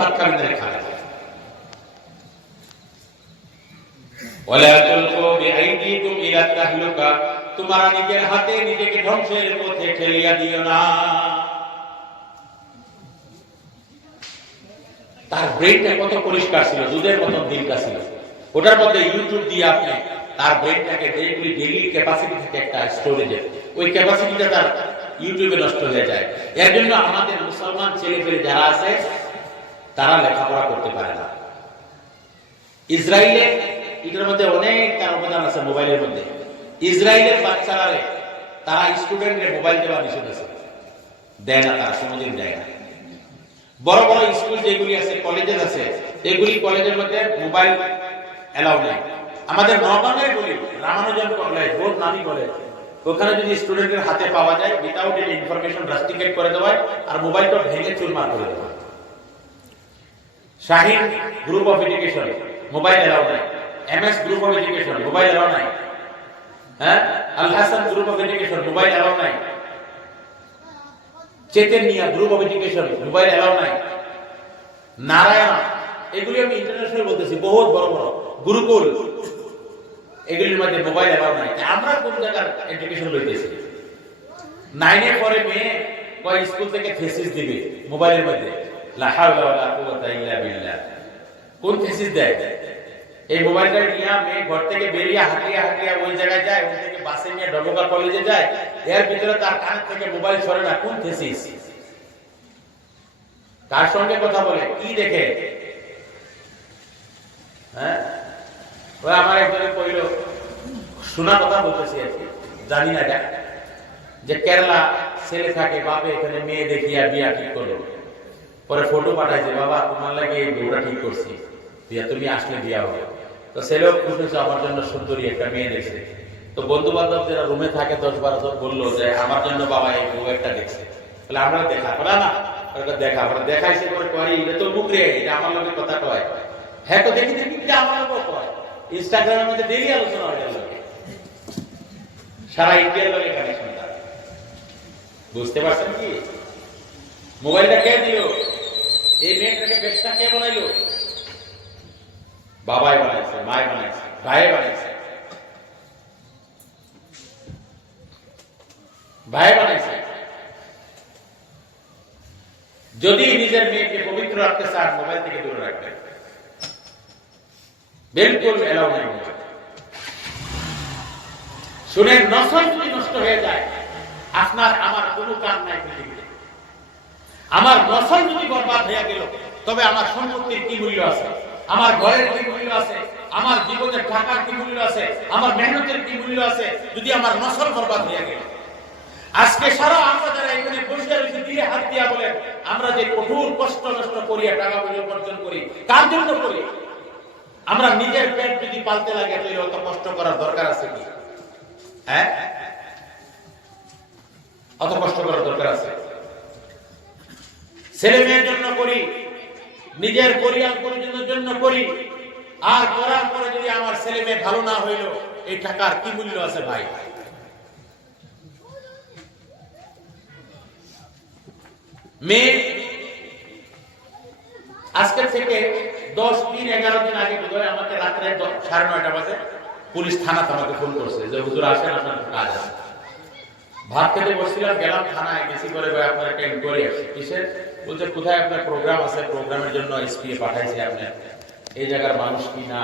ভাত খাবেন না খাবেন। ওয়ালা তুলকু বিআইদিকুম ইলা তাহলুকা, তোমরা নিজের হাতে নিজেকে ধ্বংসের পথে ঠেলিয়া দিও না। তার ব্রেনটা কত পরিষ্কার ছিল, দুধের মতো দিলটা ছিল। ওটার মধ্যে ইউটিউব দিয়ে আপনি তার ব্রেনটাকে ডেইলি ক্যাপাসিটি থেকে একটা স্টোরেজে, ওই ক্যাপাসিটিটা তার ইউটিউবে নষ্ট হয়ে যায়। এর জন্য আমাদের মুসলমান ছেলেপেলে যারা আছে তারা লেখাপড়া করতে পারে না। ইসরায়েলে এটার মধ্যে অনেক তার অবদান আছে। মোবাইলের মধ্যে ইসরায়েলের বাচ্চারা তারা স্টুডেন্টদের মোবাইল দেওয়া নিষেধ আছে, দেয় না, তারা কোনোদিন দেয় না। বড় বড় স্কুল যেগুলি আছে, কলেজেস আছে, এগুলি কলেজের মধ্যে মোবাইল এলাও নেই। আমাদের নওগাঁয় বলি রামানুজন কলেজ, বহুত নামী কলেজ, ওখানে যদি স্টুডেন্টের হাতে পাওয়া যায় উইদাউট এনি ইনফরমেশন রাস্টিকেট করে দেওয়া আর মোবাইলটা ভেঙে চুরমার করে দেওয়া। Shahin group of education mobile allow নাই, MS group of education mobile allow নাই, হ্যাঁ, Al Hasan group of education mobile allow নাই, Chaitanya group of education mobile allow নাই, নারায়ণ, এগুলি আমি ইন্টারন্যাশনাল বলতেছি, বহুত বড় বড় গুরুকুল, এগুলির মধ্যে মোবাইল এলাও নাই। আমরা কোন জায়গার এডুকেশন লইতেছি? 9 এর পরে মেয়ে কয় স্কুল থেকে থিসিস দিবে মোবাইলের মধ্যে, লা হাওলা ওয়ালা কুওয়াতা ইল্লা বিল্লাহ। কোন থিসিস দেয়? এই মোবাইলটা নিয়ে মেয়ে ঘর থেকে বেরিয়ে হাঁটিয়ে হাঁটিয়ে ওই জায়গায় যায়, ওই থেকে বাসে নিয়ে ডবকা কলেজে যায়, এর ভিতরে তার কান থেকে মোবাইল সরে না। কোন থিসিস? কার সঙ্গে কথা বলে, কি দেখে? হ্যাঁ, ওই আমার একজনে কইল, শোনা কথা বলতেছি আর কি, জানি না এটা, যে কেরালা ছেলে থাকে, বাপে এখানে মেয়ে দেখিয়া বিয়া ঠিক করলো, পরে ফটো পাঠাইছে, বাবা তোমার লাগে এই বউটা ঠিক করছি, বিয়া তুমি আসলে বিয়া হবে। তো ছেলেও খুশি হচ্ছে, আমার জন্য সুন্দরী একটা মেয়ে দেখছে। তো বন্ধু বান্ধব যারা রুমে থাকে 10-12 জন বললো যে আমার জন্য বাবা এই বউ একটা দেখছে। তাহলে আমরা দেখা করা না, দেখা আমরা দেখাইছে, পরে কয় এটা তো মুখরে, এটা আমার লোকের কথা কয়। হ্যাঁ, তো দেখি দেখি এটা আমার লোক কয়। ইনস্টাগ্রামের মধ্যে ডেইলি আলোচনা হয় এর লোকে, সারা ইন্ডিয়ার লোকে কানেকশন। বুঝতে পারছেন কি? মোবাইলটা কে দিল? এই মেয়েটাকে বেশটা কে বানাইলো? বাবাই বানাইছে, মায় বানাইছে, ভাই বানাইছে, ভাই বানাইছে। যদি নিজের মেয়েকে পবিত্র রাখতে চান, মোবাইল থেকে দূরে রাখবেন, বিলকুল এলাও নেই। শুনেন, নসল যদি নষ্ট হয়ে যায়, আপনার আমার কোনো কাম নাই পৃথিবীতে। আমার নসল যদি বরবাদ হয়ে গেল, তবে আমার সম্পত্তির কি মূল্য আছে, আমার ঘরের কি মূল্য আছে, আমার জীবনের টাকার কি মূল্য আছে, আমার মেহনতের কি মূল্য আছে, যদি আমার নসল বরবাদ হয়ে গেল। আজকে সারা আমরা যারা এখানে বসে রয়েছে, দিয়ে হাত দিয়া বলেন, আমরা যে কঠোর কষ্ট নষ্ট করিয়া টাকা পয়সা উপার্জন করি, কার জন্য করি? আমরা নিজের পেট যদি পালতে লাগে, তাহলে অত কষ্ট করার দরকার আছে কি? হ্যাঁ, অত কষ্ট করার দরকার আছে? ছেলে মেয়ের জন্য করি, নিজের পরিবার পরিজনের জন্য করি, আর করার পরে যদি আমার ছেলে মেয়ে ভালো না হইল, এই টাকার কি মূল্য আছে ভাই? মেয়ে আজকে থেকে 10-11 দিন আগে বোধহয় আমাকে রাত্রে 9:30 বাজে পুলিশ থানাতে আমাকে ফোন করছে যে হুজুর আসেন, আপনার কাজ আছে। ভাত খেতে বসছিলাম, গেলাম থানায়, গেছি করে আপনার একটা ইনকোয়ারি আসছে। কিসের? বলছে কোথায় আপনার প্রোগ্রাম আছে, প্রোগ্রামের জন্য এসপি পাঠাইছে, আপনার এই জায়গার মানুষ কি না